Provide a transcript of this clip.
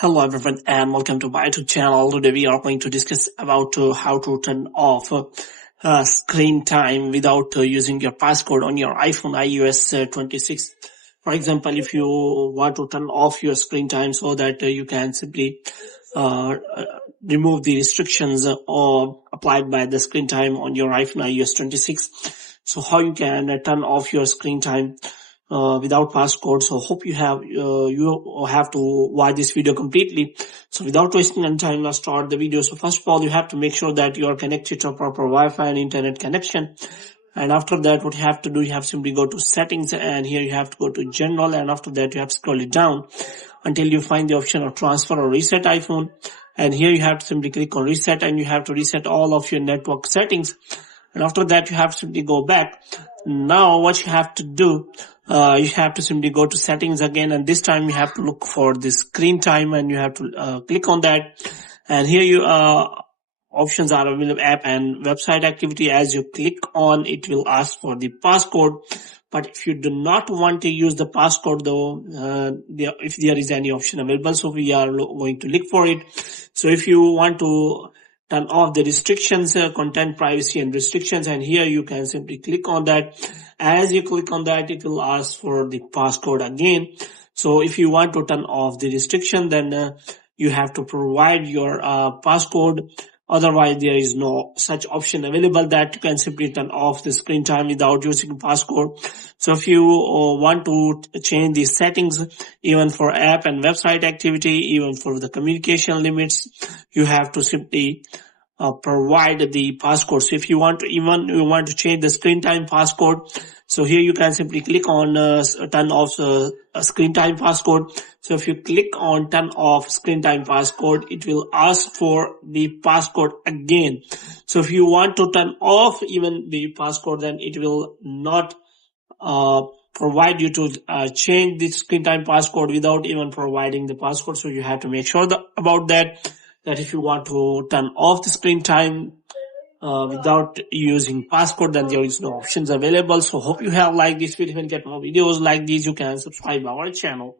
Hello everyone and welcome to my YouTube channel. Today we are going to discuss about how to turn off screen time without using your passcode on your iPhone iOS 26. For example, if you want to turn off your screen time so that you can simply uh, uh, remove the restrictions applied by the screen time on your iPhone iOS 26. So how you can turn off your screen time without passcode. So hope you have to watch this video completely. So without wasting any time, let's start the video. So first of all, you have to make sure that you are connected to a proper Wi-Fi and internet connection. And after that, what you have to do, you have to simply go to settings, and here you have to go to general, and after that you have to scroll it down until you find the option of transfer or reset iPhone. And here you have to simply click on reset, and you have to reset all of your network settings. And after that, you have to simply go back. Now what you have to do, you have to simply go to settings again, and this time you have to look for the screen time, and you have to click on that. And here you options are available: app and website activity. As you click on it, will ask for the passcode. But if you do not want to use the passcode though, if there is any option available, so we are going to look for it. So if you want to turn off the restrictions, content privacy and restrictions, and here you can simply click on that. As you click on that, it will ask for the passcode again. So if you want to turn off the restriction, then you have to provide your passcode. Otherwise, there is no such option available that you can simply turn off the screen time without using passcode. So if you want to change the settings, even for app and website activity, even for the communication limits, you have to simply provide the passcode. So if you want to change the screen time passcode, so here you can simply click on turn off screen time passcode. So if you click on turn off screen time passcode, it will ask for the passcode again. So if you want to turn off even the passcode, then it will not provide you to change the screen time passcode without even providing the passcode. So you have to make sure about that if you want to turn off the screen time without using passcode, then there is no options available. So hope you have liked this video and get more videos like these. You can subscribe our channel.